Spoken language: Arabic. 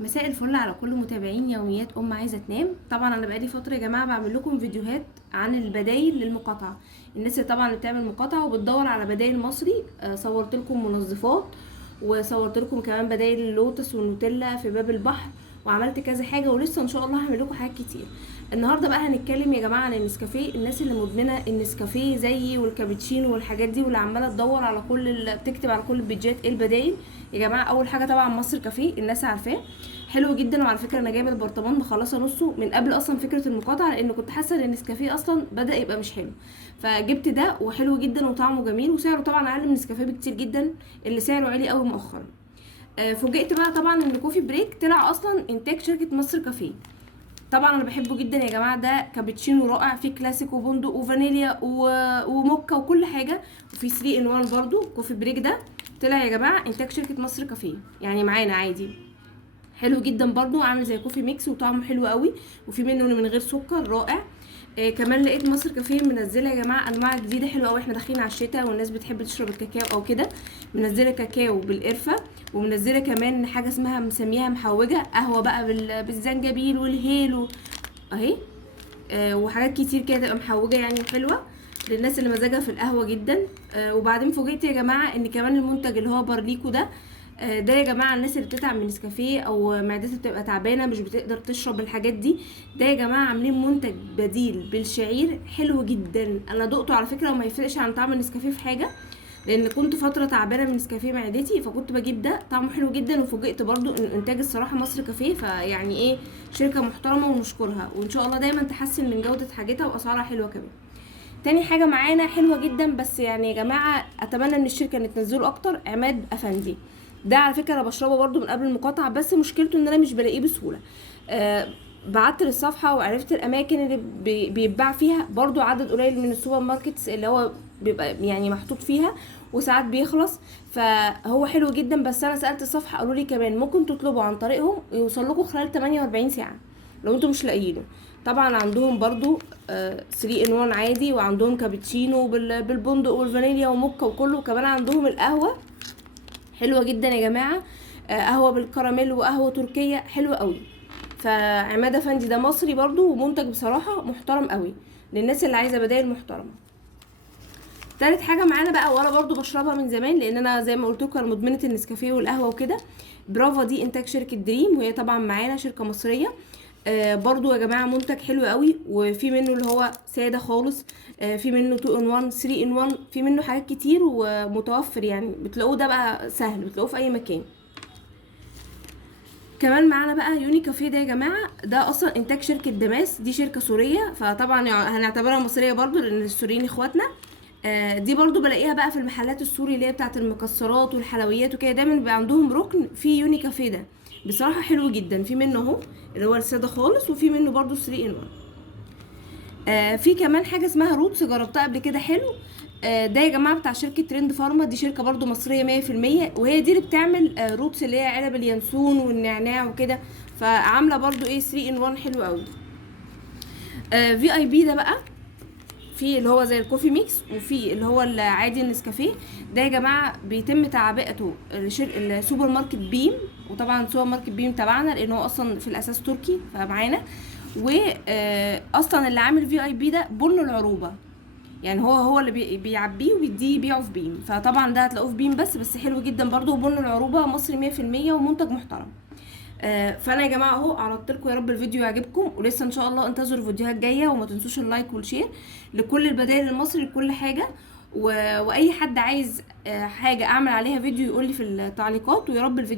مساء الفل على كل متابعين يوميات عايزه تنام. طبعا انا بقالي فتره يا جماعه بعمل لكم فيديوهات عن البدايل للمقاطعه. الناس اللي طبعا اللي بتعمل مقاطعه وبتدور على بدايل مصري، صورت لكم منظفات، وصورت لكم كمان بدايل اللوتس والنوتيلا في باب البحر، وعملت كذا حاجه، ولسه ان شاء الله هعمل لكم حاجات كتير. النهارده بقى هنتكلم يا جماعه عن النسكافيه. الناس اللي مدمنه النسكافيه زيي والكابتشينو والحاجات دي، واللي عماله تدور على بتكتب على كل البيجات ايه البدايل. يا جماعه اول حاجه طبعا مصر كافيه، الناس عارفاه، حلو جدا. وعلى فكره انا جايبه البرطمان مخلصه نصه من قبل اصلا فكره المقاطعه، لان كنت حاسه ان النسكافيه اصلا بدا يبقى مش حلو، فجبت ده وحلو جدا وطعمه جميل، وسعره طبعا اقل من النسكافيه بكتير جدا اللي سعره عالي قوي مؤخرا. فوجئت بقى طبعا ان كوفي بريك طلع اصلا انتاج شركه مصر كافيه. طبعا انا بحبه جدا يا جماعه، ده كابتشينو رائع، فيه كلاسيك وبندق وفانيليا وموكا وكل حاجه، وفي 3 ان 1 برضو. كوفي بريك ده طلع يا جماعه انتاج شركه مصر كافيه، يعني معانا عادي، حلو جدا برضو، عامل زي كوفي ميكس وطعمه حلو قوي، وفي منه من غير سكر رائع. كمان لقيت مصر كافيه منزله يا جماعه انواع جديده حلوه قوي، احنا داخلين على الشتاء والناس بتحب تشرب الكاكاو او كده. منزله كاكاو بالقرفه، ومنزله كمان حاجه اسمها مسميها محوجه قهوه بقى بالزنجبيل والهيل اهي. وحاجات كتير كده تبقى محوجه يعني حلوه للناس اللي مزاجها في القهوه جدا. وبعدين فوجئت يا جماعه ان كمان المنتج اللي هو بارليكو ده، ده يا جماعه الناس اللي بتتعب من نسكافيه او معدتها بتبقى تعبانه مش بتقدر تشرب الحاجات دي، ده يا جماعه عاملين منتج بديل بالشعير حلو جدا. انا دقته على فكره وما يفرقش عن طعم النسكافيه في حاجه، لان كنت فتره تعبانه من نسكافيه معدتي، فكنت بجيب ده طعمه حلو جدا. وفوجئت برضو ان انتاج الصراحه مصر كافيه، فيعني ايه، شركه محترمه ونشكرها، وان شاء الله دايما تحسن من جوده حاجتها واسعارها حلوه كمان. تاني حاجه معانا حلوه جدا، بس يعني يا جماعه اتمنى ان الشركه ان تنزله اكتر، عماد افندي. ده على فكره انا بشربه برضو من قبل المقاطعه، بس مشكلته ان انا مش بلاقيه بسهوله. بعت للصفحه وعرفت الاماكن اللي بيتباع فيها، برضو عدد قليل من السوبر ماركتس اللي هو بيبقى يعني محطوط فيها، وساعات بيخلص. فهو حلو جدا، بس انا سالت الصفحه قالوا لي كمان ممكن تطلبوا عن طريقهم يوصل لكم خلال 48 ساعه لو انتم مش لاقيينه. طبعا عندهم برضو 3 ان 1 عادي، وعندهم كابتشينو بالبندق والفانيليا وموكا وكله، وكمان عندهم القهوه حلوه جدا يا جماعه، قهوه بالكراميل وقهوه تركيه حلوه قوي. فعماد افندي ده مصري برضو، ومنتج بصراحه محترم قوي للناس اللي عايزه بدائل محترمه. تالت حاجه معانا بقى، وانا برضو بشربها من زمان لان انا زي ما قلت لكم انا مدمنه النسكافيه والقهوه وكده. برافا دي انتاج شركه دريم، وهي طبعا معانا شركه مصريه. برضو يا جماعه منتج حلو قوي، وفي منه اللي هو ساده خالص، في منه 2 ان 1 3 ان 1، في منه حاجات كتير ومتوفر، يعني بتلاقوه ده بقى سهل بتلاقوه في اي مكان. كمان معانا بقى يوني كافيه، ده يا جماعه ده اصلا انتاج شركه دماس، دي شركه سوريه، فطبعا هنعتبرها مصريه برضو لان السوريين اخواتنا. دي برضو بلاقيها بقى في المحلات السوري اللي هي بتاعه المكسرات والحلويات وكده، دايما بيبقى عندهم ركن في يوني كافيه ده، بصراحه حلو جدا. في منه اهو اللي هو الساده خالص، وفي منه برضو 3 ان 1. في كمان حاجه اسمها روتس، جربتها قبل كده حلو. ده يا جماعه بتاع شركه ترند فارما، دي شركه برضو مصريه 100%، وهي دي اللي بتعمل روتس اللي هي علب اليانسون والنعناع وكده، فعامله برضو ايه 3 ان 1 حلو قوي. في اي بي ده بقى في اللي هو زي الكوفي ميكس، وفي اللي هو العادي النسكافيه. ده يا جماعه بيتم تعبئته السوبر ماركت بيم، وطبعا سوبر ماركت بيم تبعنا لان هو اصلا في الاساس تركي فمعانا. واصلا اللي عامل في اي بي ده بن العروبه، يعني هو اللي بيعبيه وبيديه يبيعه في بيم، فطبعا ده هتلاقوه في بيم بس حلو جدا برضو، وبن العروبه مصري 100% ومنتج محترم. فانا يا جماعه اهو عرضت لكم، يا رب الفيديو يعجبكم، ولسه ان شاء الله انتظروا فيديوهات جايه، وما تنسوش اللايك والشير لكل البدائل المصري لكل حاجه. واي حد عايز حاجه اعمل عليها فيديو يقول لي في التعليقات، ويا رب الفيديو